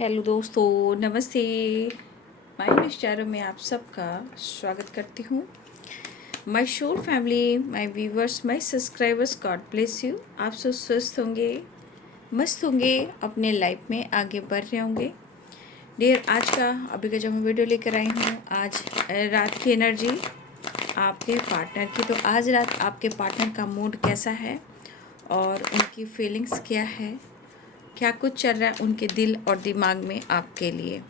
Hello दोस्तों, नमस्ते। My विचारों में आप सबका स्वागत करती हूँ। माय शोर family, my viewers, my subscribers, God bless you. आप सब स्वस्थ होंगे, मस्त होंगे, अपने लाइफ में आगे बढ़ रहे होंगे। डियर, आज का अभी का जो मैं वीडियो लेकर आई हूँ, आज रात की एनर्जी आपके पार्टनर की। तो आज रात आपके पार्टनर का मूड कैसा है और उनकी फीलिंग्स क्या है, क्या कुछ चल रहा है उनके दिल और दिमाग में आपके लिए।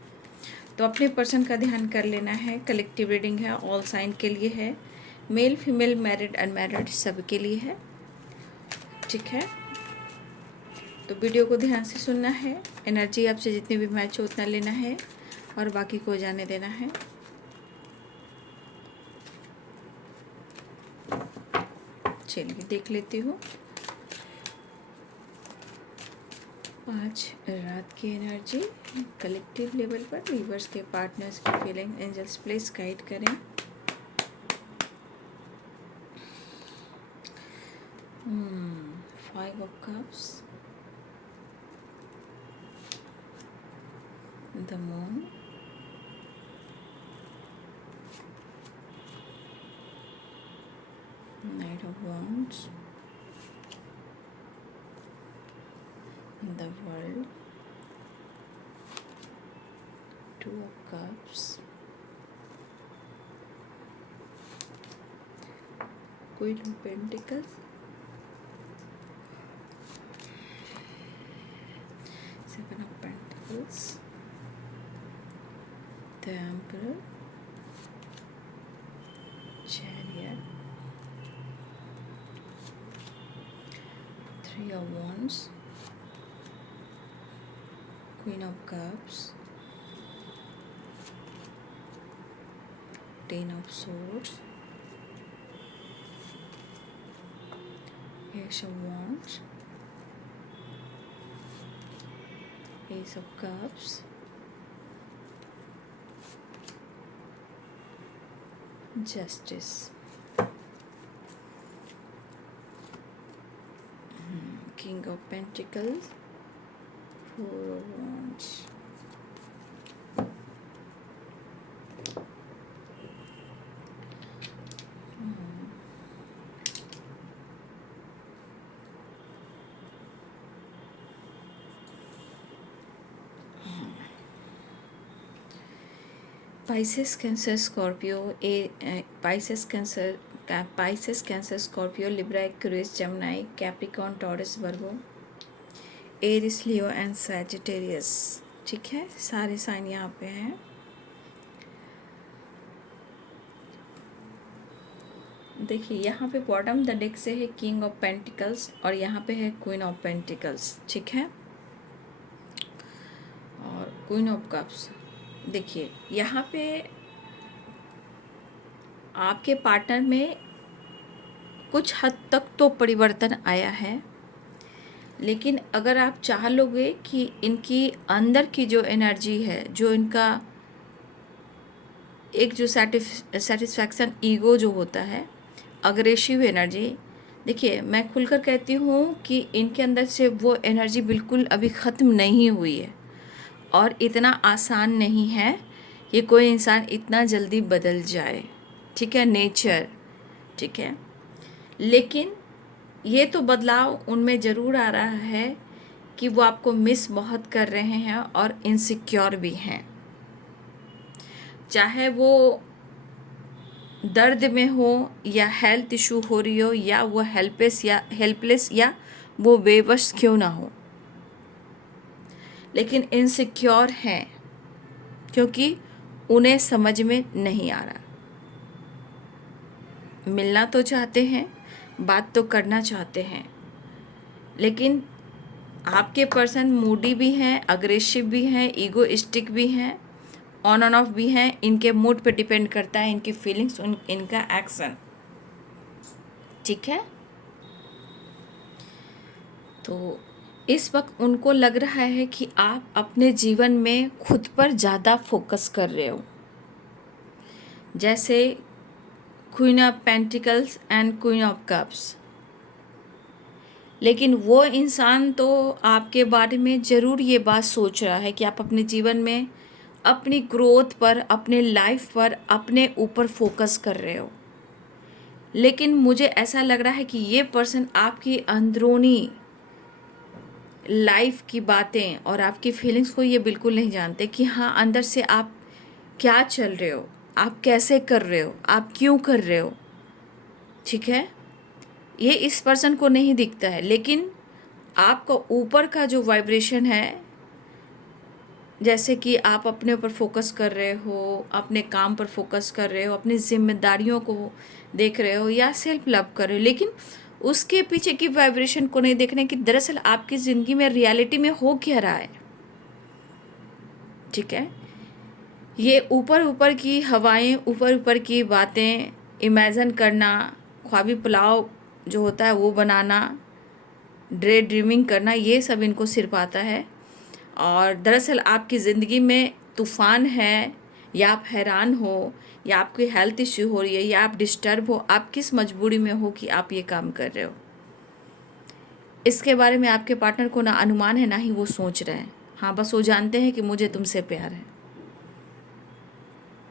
तो अपने पर्सन का ध्यान कर लेना है। कलेक्टिव रीडिंग है, ऑल साइन के लिए है, मेल फीमेल मैरिड अनमैरिड सब के लिए है, ठीक है। तो वीडियो को ध्यान से सुनना है। एनर्जी आपसे जितनी भी मैच हो उतना लेना है और बाकी को जाने देना है। चलिए देख लेती हूँ आज रात की एनर्जी कलेक्टिव लेवल पर। व्यूअर्स के पार्टनर्स की फीलिंग एंजल्स प्लीज गाइड करें। Five of cups, the moon, knight of wands, the world, two of cups, queen of pentacles, seven of pentacles, the emperor, chariot, three of wands, queen of cups, ten of swords, ace of wands, ace of cups, justice, king of pentacles, four of wands, Pisces, Cancer, Scorpio, Pisces, Cancer, Scorpio, Libra, Aquarius, Gemini, Capricorn, Taurus, Virgo, Aries, Leo and Sagittarius। ठीक है, सारे sign यहाँ पे हैं। देखिए यहाँ पे bottom the deck से है किंग ऑफ पेंटिकल्स और यहाँ पे है क्वीन ऑफ पेंटिकल्स, ठीक है। और क्वीन ऑफ कप्स, देखिए यहाँ पे आपके पार्टनर में कुछ हद तक तो परिवर्तन आया है, लेकिन अगर आप चाह लोगे कि इनकी अंदर की जो एनर्जी है, जो इनका एक जो सेटिस्फैक्शन ईगो जो होता है, अग्रेसिव एनर्जी, देखिए मैं खुलकर कहती हूँ कि इनके अंदर से वो एनर्जी बिल्कुल अभी ख़त्म नहीं हुई है और इतना आसान नहीं है कि कोई इंसान इतना जल्दी बदल जाए, ठीक है, नेचर, ठीक है। लेकिन ये तो बदलाव उनमें ज़रूर आ रहा है कि वो आपको मिस बहुत कर रहे हैं और इनसिक्योर भी हैं, चाहे वो दर्द में हो या हेल्थ इशू हो रही हो या वो हेल्पलेस या वो बेबस क्यों ना हो, लेकिन इनसिक्योर हैं क्योंकि उन्हें समझ में नहीं आ रहा। मिलना तो चाहते हैं, बात तो करना चाहते हैं, लेकिन आपके पर्सन मूडी भी हैं, अग्रेसिव भी हैं, ईगोइस्टिक भी हैं, ऑन एंड ऑफ भी हैं। इनके मूड पे डिपेंड करता है इनकी फीलिंग्स, इनका एक्शन, ठीक है। तो इस वक्त उनको लग रहा है कि आप अपने जीवन में खुद पर ज़्यादा फोकस कर रहे हो, जैसे queen of pentacles and queen of cups. लेकिन वो इंसान तो आपके बारे में ज़रूर ये बात सोच रहा है कि आप अपने जीवन में अपनी ग्रोथ पर, अपने लाइफ पर, अपने ऊपर फोकस कर रहे हो। लेकिन मुझे ऐसा लग रहा है कि ये पर्सन आपकी अंदरूनी लाइफ की बातें और आपकी फीलिंग्स को ये बिल्कुल नहीं जानते कि हाँ, अंदर से आप क्या चल रहे हो, आप कैसे कर रहे हो, आप क्यों कर रहे हो। ठीक है, ये इस पर्सन को नहीं दिखता है, लेकिन आपका ऊपर का जो वाइब्रेशन है, जैसे कि आप अपने ऊपर फोकस कर रहे हो, अपने काम पर फोकस कर रहे हो, अपनी जिम्मेदारियों को देख रहे हो या सेल्फ लव कर रहे हो, लेकिन उसके पीछे की वाइब्रेशन को नहीं देख रहे कि दरअसल आपकी ज़िंदगी में रियलिटी में हो क्या रहा है। ठीक है, ये ऊपर ऊपर की हवाएं, ऊपर ऊपर की बातें इमेजिन करना, ख्वाबी पुलाव जो होता है वो बनाना, डे ड्रीमिंग करना, ये सब इनको सिर्फ आता है। और दरअसल आपकी ज़िंदगी में तूफ़ान है, या आप हैरान हो, या आपकी हेल्थ इश्यू हो रही है, या आप डिस्टर्ब हो, आप किस मजबूरी में हो कि आप ये काम कर रहे हो, इसके बारे में आपके पार्टनर को ना अनुमान है, ना ही वो सोच रहे हैं। हाँ, बस वो जानते हैं कि मुझे तुमसे प्यार है।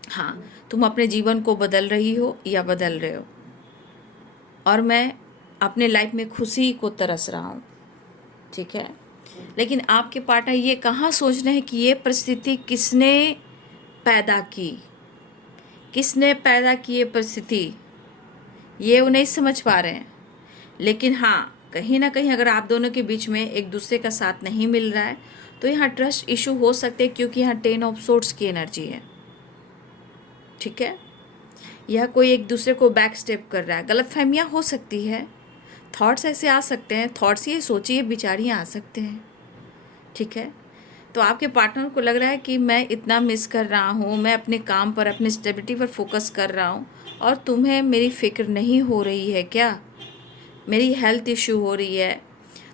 हाँ, तुम अपने जीवन को बदल रही हो या बदल रहे हो, और मैं अपने लाइफ में खुशी को तरस रहा हूँ। ठीक है, लेकिन आपके पार्टनर ये कहाँ सोच रहे हैं कि ये परिस्थिति किसने पैदा की, किसने पैदा की ये परिस्थिति, ये वो नहीं समझ पा रहे हैं। लेकिन हाँ, कहीं ना कहीं अगर आप दोनों के बीच में एक दूसरे का साथ नहीं मिल रहा है तो यहाँ ट्रस्ट इशू हो सकते हैं, क्योंकि यहाँ 10 ऑफ सोर्ड्स की एनर्जी है। ठीक है, यह कोई एक दूसरे को बैक स्टेप कर रहा है, गलतफहमियाँ हो सकती है, थॉट्स ऐसे आ सकते हैं, थॉट्स ये सोचिए विचारियाँ आ सकते हैं। ठीक है, तो आपके पार्टनर को लग रहा है कि मैं इतना मिस कर रहा हूँ, मैं अपने काम पर, अपनी स्टेबिलिटी पर फोकस कर रहा हूँ, और तुम्हें मेरी फ़िक्र नहीं हो रही है क्या, मेरी हेल्थ इश्यू हो रही है।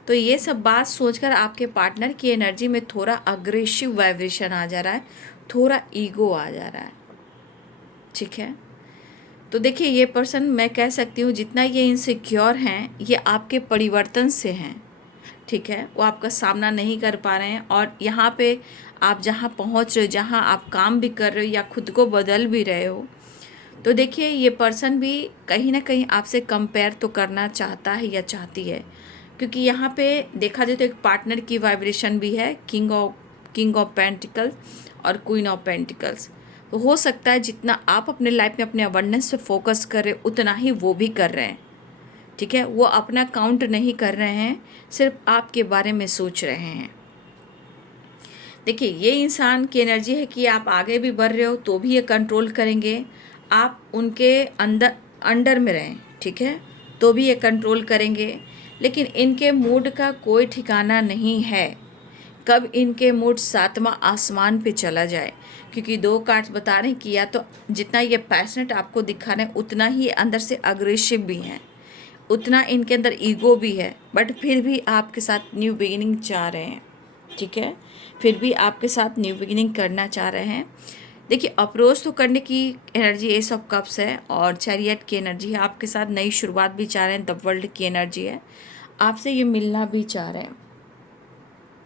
तो ये सब बात सोचकर आपके पार्टनर की एनर्जी में थोड़ा अग्रेसिव वाइब्रेशन आ जा रहा है, थोड़ा ईगो आ जा रहा है। ठीक है, तो देखिए ये पर्सन, मैं कह सकती हूँ जितना ये इनसिक्योर हैं, ये आपके परिवर्तन से हैं। ठीक है, वो आपका सामना नहीं कर पा रहे हैं, और यहाँ पे आप जहाँ पहुँच रहे हो, जहाँ आप काम भी कर रहे हो या खुद को बदल भी रहे हो, तो देखिए ये पर्सन भी कहीं ना कहीं आपसे कंपेयर तो करना चाहता है या चाहती है, क्योंकि यहाँ पे देखा जाए तो एक पार्टनर की वाइब्रेशन भी है, किंग ऑफ पेंटिकल्स और क्वीन ऑफ पेंटिकल्स। तो हो सकता है जितना आप अपने लाइफ में अपने अबंडेंस पे फोकस कर रहे हो, उतना ही वो भी कर रहे हैं। ठीक है, वो अपना काउंट नहीं कर रहे हैं, सिर्फ आपके बारे में सोच रहे हैं। देखिए ये इंसान की एनर्जी है कि आप आगे भी बढ़ रहे हो तो भी ये कंट्रोल करेंगे, आप उनके अंडर में रहें, ठीक है, तो भी ये कंट्रोल करेंगे। लेकिन इनके मूड का कोई ठिकाना नहीं है, कब इनके मूड सातवां आसमान पे चला जाए, क्योंकि 2 कार्ड्स बता रहे हैं कि या तो जितना ये पैशनेट आपको दिखा रहे हैं, उतना ही अंदर से अग्रेसिव भी हैं, उतना इनके अंदर ईगो भी है, बट फिर भी आपके साथ न्यू बिगिनिंग चाह रहे हैं। ठीक है, फिर भी आपके साथ न्यू बिगिनिंग करना चाह रहे हैं। देखिए अप्रोच तो करने की एनर्जी एस ऑफ कप्स है, और चैरियट की एनर्जी है, आपके साथ नई शुरुआत भी चाह रहे हैं, द वर्ल्ड की एनर्जी है, आपसे ये मिलना भी चाह रहे हैं।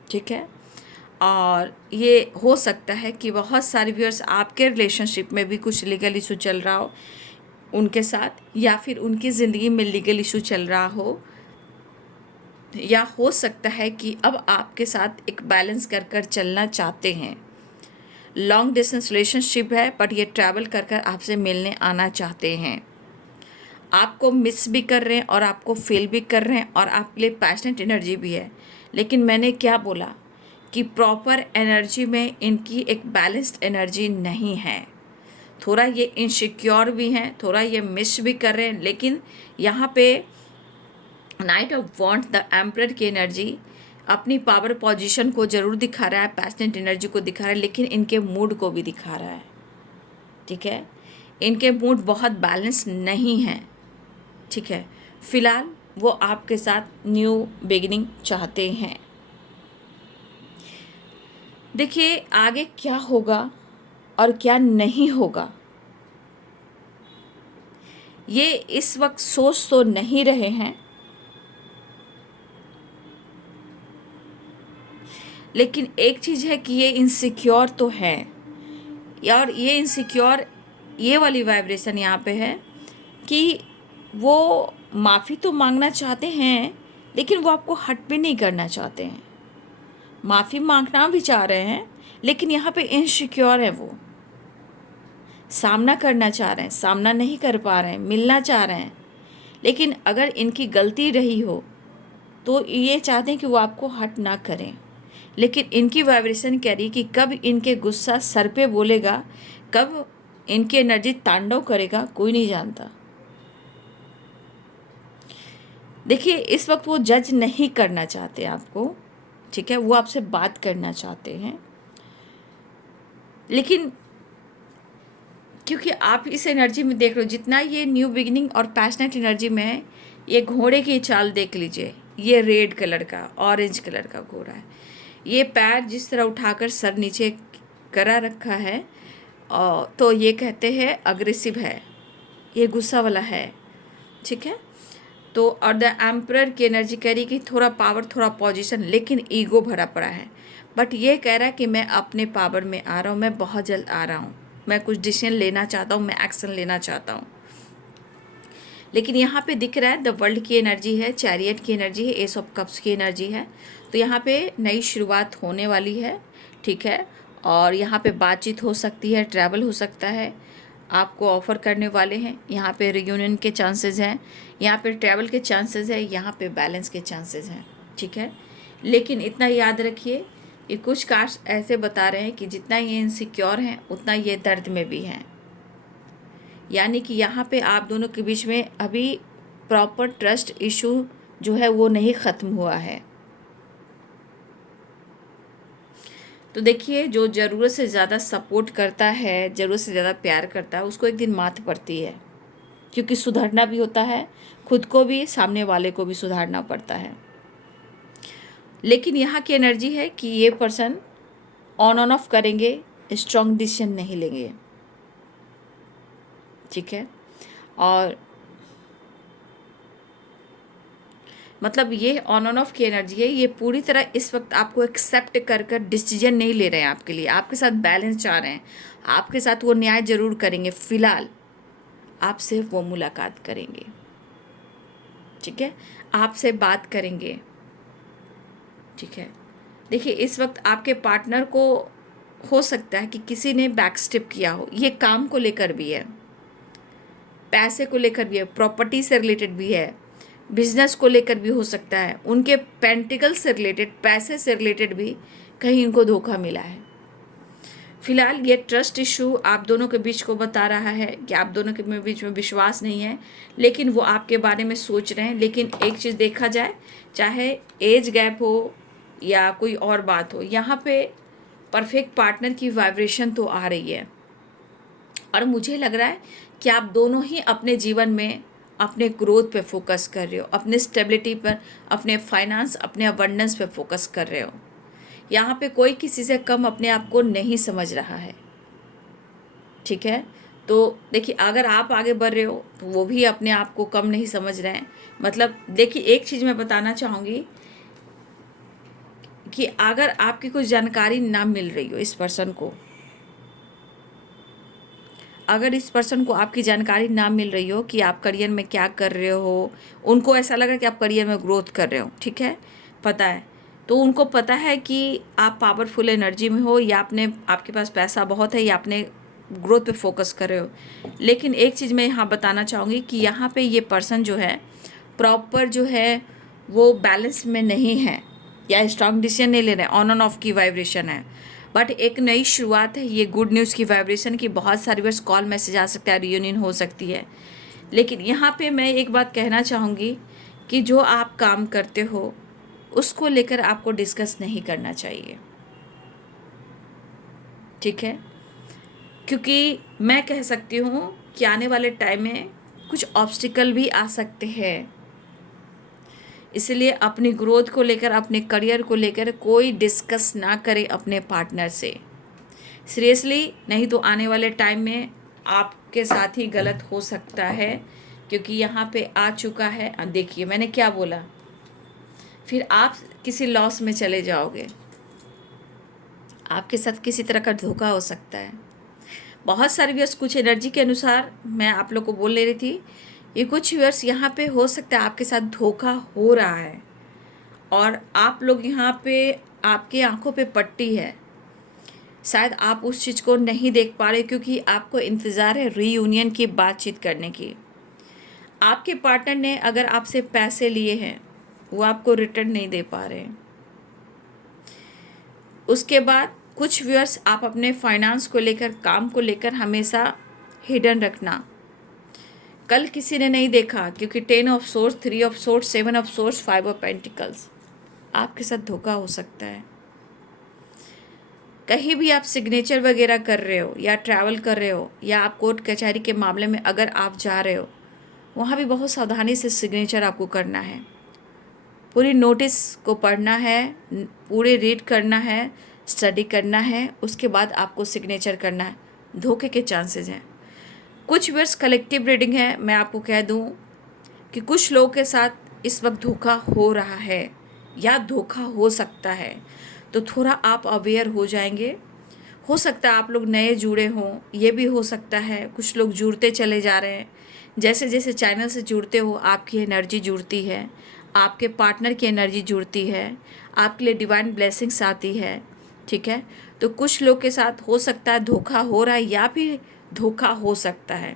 ठीक है, और ये हो सकता है कि बहुत सारे व्यूअर्स आपके रिलेशनशिप में भी कुछ लीगल इशू चल रहा हो उनके साथ, या फिर उनकी ज़िंदगी में लीगल इशू चल रहा हो, या हो सकता है कि अब आपके साथ एक बैलेंस कर कर चलना चाहते हैं। लॉन्ग डिस्टेंस रिलेशनशिप है, बट ये ट्रैवल कर कर आपसे मिलने आना चाहते हैं, आपको मिस भी कर रहे हैं और आपको फील भी कर रहे हैं, और आपके लिए पैशनेट एनर्जी भी है। लेकिन मैंने क्या बोला कि प्रॉपर एनर्जी में इनकी एक बैलेंस्ड एनर्जी नहीं है, थोड़ा ये इनसिक्योर भी हैं, थोड़ा ये मिस भी कर रहे हैं। लेकिन यहाँ पे night of wants, the emperor की एनर्जी अपनी पावर पोजीशन को ज़रूर दिखा रहा है, पैशनेट एनर्जी को दिखा रहा है, लेकिन इनके मूड को भी दिखा रहा है। ठीक है, इनके मूड बहुत बैलेंस नहीं है। ठीक है, फिलहाल वो आपके साथ न्यू बिगिनिंग चाहते हैं। देखिए आगे क्या होगा और क्या नहीं होगा, ये इस वक्त सोच तो नहीं रहे हैं, लेकिन एक चीज़ है कि ये इनसिक्योर तो है, और ये इनसिक्योर, ये वाली वाइब्रेशन यहाँ पे है कि वो माफ़ी तो मांगना चाहते हैं, लेकिन वो आपको हर्ट भी नहीं करना चाहते हैं। माफ़ी मांगना भी चाह रहे हैं, लेकिन यहाँ पे इनसिक्योर है, वो सामना करना चाह रहे हैं, सामना नहीं कर पा रहे हैं, मिलना चाह रहे हैं। लेकिन अगर इनकी गलती रही हो तो ये चाहते हैं कि वो आपको हर्ट ना करें, लेकिन इनकी वाइब्रेशन कह रही कि कब इनके गुस्सा सर पे बोलेगा, कब इनकी एनर्जी तांडव करेगा, कोई नहीं जानता। देखिए, इस वक्त वो जज नहीं करना चाहते आपको, ठीक है, वो आपसे बात करना चाहते हैं, लेकिन क्योंकि आप इस एनर्जी में देख रहे हो, जितना ये न्यू बिगिनिंग और पैशनेट एनर्जी में है, ये घोड़े की चाल देख लीजिए, ये रेड कलर का, ऑरेंज कलर का घोड़ा है। ये पैर जिस तरह उठाकर सर नीचे करा रखा है, और तो ये कहते हैं अग्रेसिव है, ये गुस्सा वाला है, ठीक है। तो और द एम्परर की एनर्जी कह रही कि थोड़ा पावर, थोड़ा पोजीशन, लेकिन ईगो भरा पड़ा है। बट ये कह रहा है कि मैं अपने पावर में आ रहा हूँ, मैं बहुत जल्द आ रहा हूँ, मैं कुछ डिसीजन लेना चाहता हूँ, मैं एक्शन लेना चाहता हूँ। लेकिन यहाँ पे दिख रहा है द वर्ल्ड की एनर्जी है, चैरियट की एनर्जी है, एस ऑफ कप्स की एनर्जी है। तो यहाँ पे नई शुरुआत होने वाली है, ठीक है। और यहाँ पे बातचीत हो सकती है, ट्रैवल हो सकता है, आपको ऑफ़र करने वाले हैं। यहाँ पे रियूनियन के चांसेस हैं, यहाँ पे ट्रैवल के चांसेस है, यहाँ पे बैलेंस के चांसेस हैं, ठीक है। लेकिन इतना याद रखिए कि कुछ कार्ड्स ऐसे बता रहे हैं कि जितना ये इनसिक्योर हैं, उतना ये दर्द में भी हैं। यानी कि यहाँ पे आप दोनों के बीच में अभी प्रॉपर ट्रस्ट इशू जो है वो नहीं ख़त्म हुआ है। तो देखिए, जो ज़रूरत से ज़्यादा सपोर्ट करता है, ज़रूरत से ज़्यादा प्यार करता है, उसको एक दिन मात पड़ती है, क्योंकि सुधरना भी होता है, खुद को भी, सामने वाले को भी सुधारना पड़ता है। लेकिन यहाँ की एनर्जी है कि ये पर्सन ऑन ऑफ करेंगे, स्ट्रॉन्ग डिसीजन नहीं लेंगे, ठीक है। और मतलब ये ऑन ऑफ की एनर्जी है, ये पूरी तरह इस वक्त आपको एक्सेप्ट कर कर डिसीजन नहीं ले रहे हैं आपके लिए, आपके साथ बैलेंस चाह रहे हैं, आपके साथ वो न्याय जरूर करेंगे, फिलहाल आपसे वो मुलाकात करेंगे, ठीक है, आपसे बात करेंगे, ठीक है। देखिए, इस वक्त आपके पार्टनर को हो सकता है कि किसी ने बैकस्टेप किया हो, ये काम को लेकर भी है, पैसे को लेकर भी है, प्रॉपर्टी से रिलेटेड भी है, बिजनेस को लेकर भी हो सकता है, उनके पेंटिकल से रिलेटेड, पैसे से रिलेटेड भी कहीं इनको धोखा मिला है। फिलहाल ये ट्रस्ट इशू आप दोनों के बीच को बता रहा है कि आप दोनों के बीच में विश्वास नहीं है, लेकिन वो आपके बारे में सोच रहे हैं। लेकिन एक चीज़ देखा जाए, चाहे एज गैप हो या कोई और बात हो, यहाँ पे परफेक्ट पार्टनर की वाइब्रेशन तो आ रही है। और मुझे लग रहा है कि आप दोनों ही अपने जीवन में अपने ग्रोथ पे फोकस कर रहे हो, अपने स्टेबिलिटी पर, अपने फाइनेंस, अपने अबंडेंस पे फोकस कर रहे हो। यहाँ पे कोई किसी से कम अपने आप को नहीं समझ रहा है, ठीक है। तो देखिए, अगर आप आगे बढ़ रहे हो तो वो भी अपने आप को कम नहीं समझ रहे हैं। मतलब देखिए, एक चीज़ मैं बताना चाहूँगी कि अगर आपकी कुछ जानकारी ना मिल रही हो इस पर्सन को, अगर इस पर्सन को आपकी जानकारी ना मिल रही हो कि आप करियर में क्या कर रहे हो, उनको ऐसा लग रहा है कि आप करियर में ग्रोथ कर रहे हो, ठीक है, पता है, तो उनको पता है कि आप पावरफुल एनर्जी में हो, या आपके पास पैसा बहुत है, या आपने ग्रोथ पे फोकस कर रहे हो। लेकिन एक चीज़ मैं यहाँ बताना चाहूँगी कि यहाँ पे ये पर्सन जो है प्रॉपर जो है वो बैलेंस में नहीं है, या स्ट्रॉन्ग डिसीजन नहीं ले रहे हैं, ऑन ऑफ की वाइब्रेशन है। बट एक नई शुरुआत है, ये गुड न्यूज़ की वाइब्रेशन की, बहुत सारी वर्ष कॉल मैसेज आ सकता है, रियूनियन हो सकती है। लेकिन यहाँ पे मैं एक बात कहना चाहूँगी कि जो आप काम करते हो उसको लेकर आपको डिस्कस नहीं करना चाहिए, ठीक है, क्योंकि मैं कह सकती हूँ कि आने वाले टाइम में कुछ ऑब्स्टिकल भी आ सकते हैं। इसलिए अपनी ग्रोथ को लेकर, अपने करियर को लेकर कोई डिस्कस ना करे अपने पार्टनर से, सीरियसली, नहीं तो आने वाले टाइम में आपके साथ ही गलत हो सकता है। क्योंकि यहाँ पे आ चुका है, देखिए मैंने क्या बोला, फिर आप किसी लॉस में चले जाओगे, आपके साथ किसी तरह का धोखा हो सकता है। बहुत सारे व्यूअर्स कुछ एनर्जी के अनुसार मैं आप लोग को बोल ले रही थी, ये कुछ व्यूअर्स यहाँ पे हो सकता है आपके साथ धोखा हो रहा है और आप लोग यहाँ पे आपकी आंखों पे पट्टी है। शायद आप उस चीज़ को नहीं देख पा रहे क्योंकि आपको इंतज़ार है रीयूनियन की बातचीत करने की। आपके पार्टनर ने अगर आपसे पैसे लिए हैं वो आपको रिटर्न नहीं दे पा रहे हैं। उसके बाद कुछ व्यूअर्स आप अपने फाइनेंस को लेकर, काम को लेकर हमेशा हिडन रखना। कल किसी ने नहीं देखा क्योंकि 10 of source, 3 of source, 7 of source, 5 of pentacles, आपके साथ धोखा हो सकता है। कहीं भी आप सिग्नेचर वगैरह कर रहे हो या ट्रैवल कर रहे हो या आप कोर्ट कचहरी के मामले में अगर आप जा रहे हो, वहाँ भी बहुत सावधानी से सिग्नेचर आपको करना है। पूरी नोटिस को पढ़ना है, पूरे रीड करना है, स्टडी करना है, उसके बाद आपको सिग्नेचर करना है। धोखे के चांसेस हैं। कुछ वर्ष कलेक्टिव रीडिंग है। मैं आपको कह दूं कि कुछ लोगों के साथ इस वक्त धोखा हो रहा है या धोखा हो सकता है, तो थोड़ा आप अवेयर हो जाएंगे। हो सकता है आप लोग नए जुड़े हों, ये भी हो सकता है। कुछ लोग जुड़ते चले जा रहे हैं। जैसे जैसे चैनल से जुड़ते हो आपकी एनर्जी जुड़ती है, आपके पार्टनर की एनर्जी जुड़ती है, आपके लिए डिवाइन ब्लेसिंग्स आती है। ठीक है, तो कुछ लोग के साथ हो सकता है धोखा हो रहा है या फिर धोखा हो सकता है।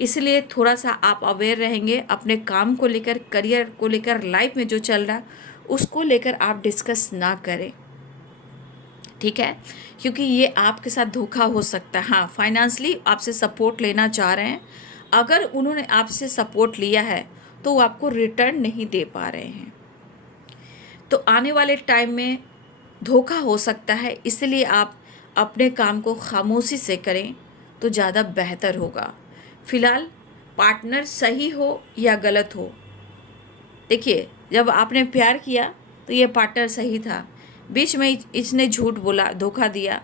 इसलिए थोड़ा सा आप अवेयर रहेंगे अपने काम को लेकर, करियर को लेकर, लाइफ में जो चल रहा है उसको लेकर आप डिस्कस ना करें। ठीक है, क्योंकि ये आपके साथ धोखा हो सकता है। हाँ, फाइनेंशियली आपसे सपोर्ट लेना चाह रहे हैं। अगर उन्होंने आपसे सपोर्ट लिया है तो वो आपको रिटर्न नहीं दे पा रहे हैं, तो आने वाले टाइम में धोखा हो सकता है। इसलिए आप अपने काम को खामोशी से करें तो ज़्यादा बेहतर होगा। फिलहाल पार्टनर सही हो या गलत हो, देखिए जब आपने प्यार किया तो ये पार्टनर सही था, बीच में इसने झूठ बोला, धोखा दिया,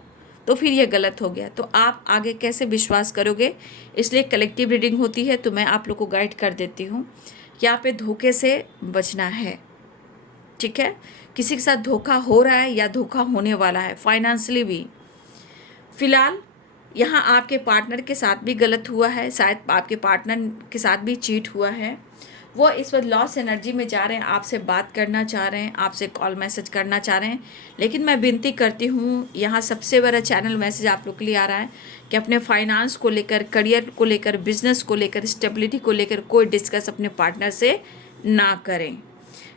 तो फिर ये गलत हो गया। तो आप आगे कैसे विश्वास करोगे? इसलिए कलेक्टिव रीडिंग होती है तो मैं आप लोग को गाइड कर देती हूँ कि यहाँ पे धोखे से बचना है। ठीक है, किसी के साथ धोखा हो रहा है या धोखा होने वाला है, फाइनेंशियली भी। फिलहाल यहाँ आपके पार्टनर के साथ भी गलत हुआ है, शायद आपके पार्टनर के साथ भी चीट हुआ है। वो इस वक्त लॉस एनर्जी में जा रहे हैं, आपसे बात करना चाह रहे हैं, आपसे कॉल मैसेज करना चाह रहे हैं। लेकिन मैं विनती करती हूँ, यहाँ सबसे बड़ा चैनल मैसेज आप लोग के लिए आ रहा है कि अपने फाइनेंस को लेकर, करियर को लेकर, बिजनेस को लेकर, स्टेबिलिटी को लेकर कोई डिस्कस अपने पार्टनर से ना करें,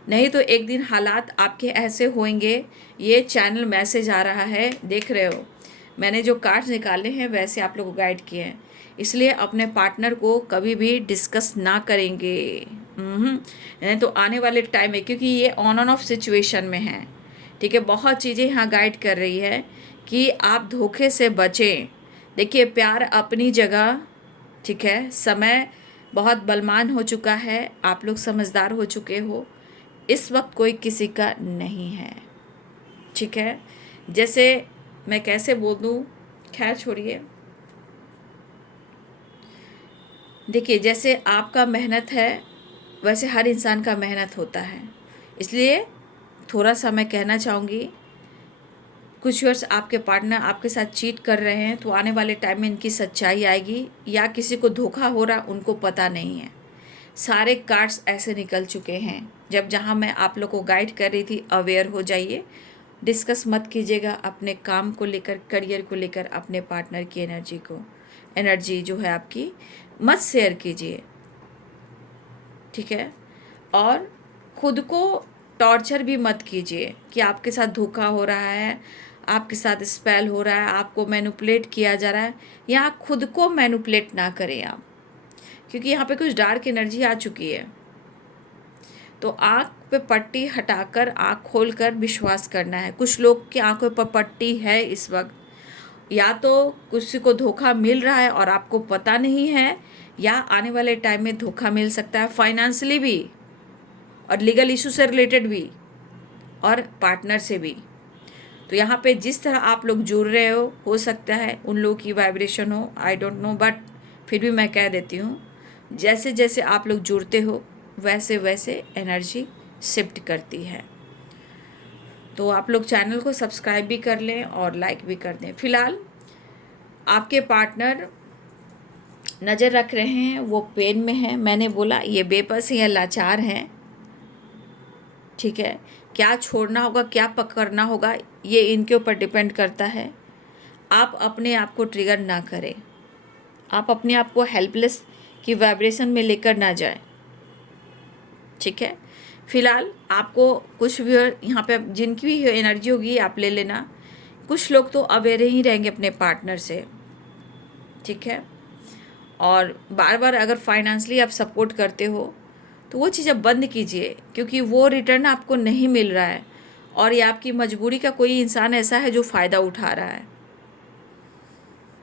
नहीं तो एक दिन हालात आपके ऐसे होंगे। ये चैनल मैसेज आ रहा है, देख रहे हो, मैंने जो कार्ड्स निकाले हैं वैसे आप लोग को गाइड किए हैं। इसलिए अपने पार्टनर को कभी भी डिस्कस ना करेंगे, नहीं तो आने वाले टाइम में, क्योंकि ये ऑन एंड ऑफ सिचुएशन में है। ठीक है, बहुत चीज़ें यहाँ गाइड कर रही है कि आप धोखे से बचें। देखिए प्यार अपनी जगह, ठीक है, समय बहुत बलवान हो चुका है, आप लोग समझदार हो चुके हो, इस वक्त कोई किसी का नहीं है। ठीक है, जैसे मैं कैसे बोल दूँ, खैर छोड़िए। देखिए जैसे आपका मेहनत है वैसे हर इंसान का मेहनत होता है। इसलिए थोड़ा सा मैं कहना चाहूँगी, कुछ वर्ष आपके पार्टनर आपके साथ चीट कर रहे हैं तो आने वाले टाइम में इनकी सच्चाई आएगी, या किसी को धोखा हो रहा उनको पता नहीं है। सारे कार्ड्स ऐसे निकल चुके हैं। जब जहाँ मैं आप लोग को गाइड कर रही थी, अवेयर हो जाइए, डिस्कस मत कीजिएगा अपने काम को लेकर, करियर को लेकर, अपने पार्टनर की एनर्जी जो है आपकी मत शेयर कीजिए। ठीक है, और खुद को टॉर्चर भी मत कीजिए कि आपके साथ धोखा हो रहा है, आपके साथ स्पेल हो रहा है, आपको मैनिपुलेट किया जा रहा है। यहाँ खुद को मैनिपुलेट ना करें आप, क्योंकि यहाँ पे कुछ डार्क एनर्जी आ चुकी है। तो आँख पे पट्टी हटाकर आँख खोलकर विश्वास करना है। कुछ लोग की आँखों पर पट्टी है इस वक्त, या तो किसी को धोखा मिल रहा है और आपको पता नहीं है, या आने वाले टाइम में धोखा मिल सकता है, फाइनेंशियली भी और लीगल इशू से रिलेटेड भी और पार्टनर से भी। तो यहाँ पे जिस तरह आप लोग जुड़ रहे हो सकता है उन लोगों की वाइब्रेशन हो, आई डोंट नो, बट फिर भी मैं कह देती हूँ, जैसे जैसे आप लोग जुड़ते हो वैसे वैसे एनर्जी शिफ्ट करती है। तो आप लोग चैनल को सब्सक्राइब भी कर लें और लाइक भी कर दें। फिलहाल आपके पार्टनर नज़र रख रहे हैं, वो पेन में है। मैंने बोला ये बेबस या लाचार हैं, ठीक है। क्या छोड़ना होगा, क्या पकड़ना होगा, ये इनके ऊपर डिपेंड करता है। आप अपने आप को ट्रिगर ना करें, आप अपने आप को हेल्पलेस की वाइब्रेशन में लेकर ना जाए, ठीक है। फिलहाल आपको कुछ भी यहाँ पे जिनकी भी एनर्जी होगी आप ले लेना। कुछ लोग तो अवेयर ही रहेंगे अपने पार्टनर से, ठीक है। और बार बार अगर फाइनेंशियली आप सपोर्ट करते हो तो वो चीज़ अब बंद कीजिए, क्योंकि वो रिटर्न आपको नहीं मिल रहा है और ये आपकी मजबूरी का कोई इंसान ऐसा है जो फ़ायदा उठा रहा है,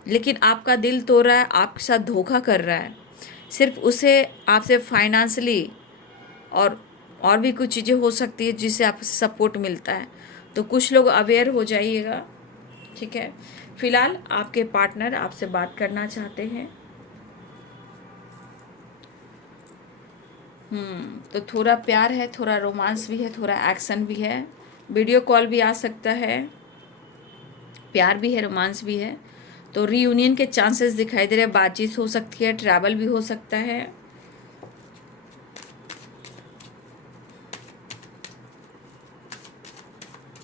लेकिन आपका दिल तोड़ रहा है, आपके साथ धोखा कर रहा है। सिर्फ उसे आपसे फाइनेंशियली और भी कुछ चीज़ें हो सकती है जिससे आपसे सपोर्ट मिलता है। तो कुछ लोग अवेयर हो जाइएगा, ठीक है। फिलहाल आपके पार्टनर आपसे बात करना चाहते हैं। तो थोड़ा प्यार है, थोड़ा रोमांस भी है, थोड़ा एक्शन भी है, वीडियो कॉल भी आ सकता है, प्यार भी है, रोमांस भी है। तो रीयूनियन के चांसेस दिखाई दे रहे हैं, बातचीत हो सकती है, ट्रैवल भी हो सकता है।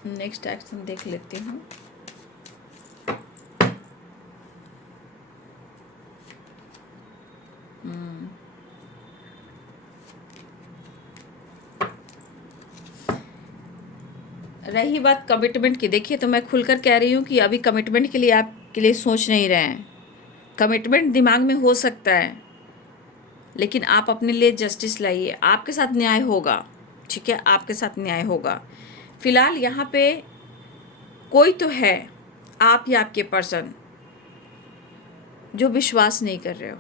नेक्स्ट एक्शन देख लेती हूँ। रही बात कमिटमेंट की, देखिए तो मैं खुलकर कह रही हूँ कि अभी कमिटमेंट के लिए आपके लिए सोच नहीं रहे हैं। कमिटमेंट दिमाग में हो सकता है, लेकिन आप अपने लिए जस्टिस लाइए, आपके साथ न्याय होगा, ठीक है, आपके साथ न्याय होगा। फिलहाल यहाँ पे कोई तो है, आप या आपके पर्सन, जो विश्वास नहीं कर रहे हो,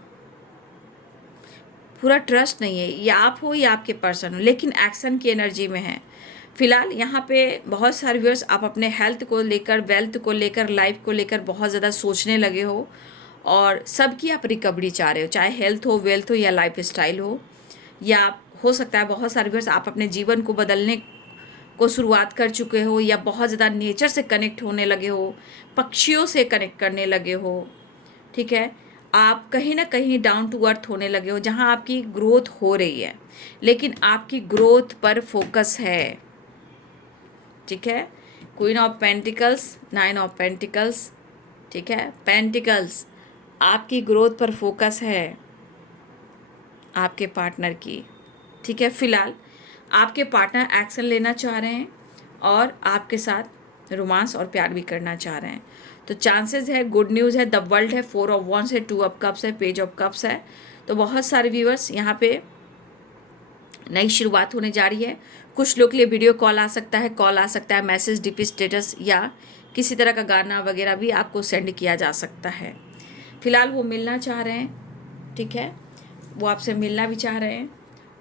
पूरा ट्रस्ट नहीं है, या आप हो या आपके पर्सन हो, लेकिन एक्शन की एनर्जी में है। फिलहाल यहाँ पे बहुत सारे व्यूअर्स आप अपने हेल्थ को लेकर, वेल्थ को लेकर, लाइफ को लेकर बहुत ज़्यादा सोचने लगे हो और सबकी आप रिकवरी चाह रहे हो, चाहे हेल्थ हो, वेल्थ हो या लाइफ स्टाइल हो। या हो सकता है बहुत सारे व्यूअर्स आप अपने जीवन को बदलने को शुरुआत कर चुके हो, या बहुत ज़्यादा नेचर से कनेक्ट होने लगे हो, पक्षियों से कनेक्ट करने लगे हो, ठीक है। आप कहीं ना कहीं डाउन टू अर्थ होने लगे हो, जहाँ आपकी ग्रोथ हो रही है, लेकिन आपकी ग्रोथ पर फोकस है, ठीक है। Queen of pentacles, nine of pentacles, ठीक है, पेंटिकल्स, आपकी ग्रोथ पर फोकस है आपके पार्टनर की, ठीक है। फिलहाल आपके पार्टनर एक्शन लेना चाह रहे हैं और आपके साथ रोमांस और प्यार भी करना चाह रहे हैं। तो चांसेस है, गुड न्यूज़ है, द वर्ल्ड है, 4 ऑफ वॉन्ड्स है, 2 ऑफ कप्स है, पेज ऑफ कप्स है। तो बहुत सारे व्यूअर्स यहाँ पे नई शुरुआत होने जा रही है। कुछ लोग के लिए वीडियो कॉल आ सकता है, कॉल आ सकता है, मैसेज, डीपी स्टेटस या किसी तरह का गाना वगैरह भी आपको सेंड किया जा सकता है। फिलहाल वो मिलना चाह रहे हैं, ठीक है, वो आपसे मिलना भी चाह रहे हैं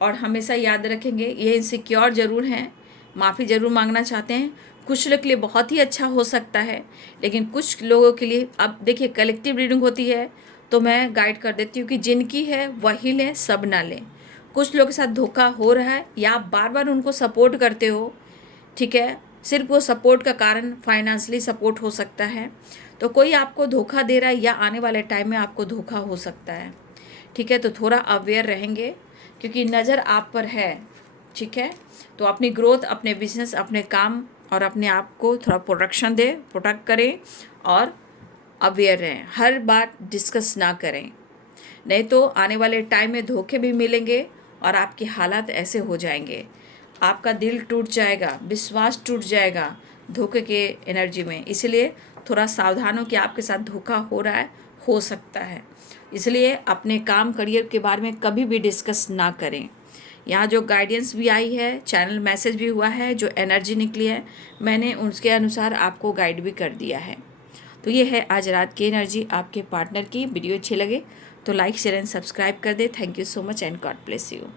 और हमेशा याद रखेंगे ये इनसिक्योर ज़रूर हैं, माफ़ी ज़रूर मांगना चाहते हैं। कुछ लोग के लिए बहुत ही अच्छा हो सकता है, लेकिन कुछ लोगों के लिए, अब देखिए कलेक्टिव रीडिंग होती है तो मैं गाइड कर देती हूँ कि जिनकी है वही लें, सब ना लें। कुछ लोगों के साथ धोखा हो रहा है या आप बार बार उनको सपोर्ट करते हो, ठीक है, सिर्फ वो सपोर्ट का कारण फाइनेंशियली सपोर्ट हो सकता है। तो कोई आपको धोखा दे रहा है या आने वाले टाइम में आपको धोखा हो सकता है, ठीक है। तो थोड़ा अवेयर रहेंगे क्योंकि नज़र आप पर है, ठीक है। तो अपनी ग्रोथ, अपने बिजनेस, अपने काम और अपने आप को थोड़ा प्रोटेक्शन दे, प्रोटेक्ट करें और अवेयर रहें, हर बात डिस्कस ना करें, नहीं तो आने वाले टाइम में धोखे भी मिलेंगे और आपके हालात ऐसे हो जाएंगे, आपका दिल टूट जाएगा, विश्वास टूट जाएगा धोखे के एनर्जी में। इसलिए थोड़ा सावधान हो कि आपके साथ धोखा हो रहा है, हो सकता है। इसलिए अपने काम, करियर के बारे में कभी भी डिस्कस ना करें। यहाँ जो गाइडेंस भी आई है, चैनल मैसेज भी हुआ है, जो एनर्जी निकली है, मैंने उसके अनुसार आपको गाइड भी कर दिया है। तो ये है आज रात की एनर्जी आपके पार्टनर की। वीडियो अच्छी लगे तो लाइक, शेयर एंड सब्सक्राइब कर दे। Thank you so much and God bless you.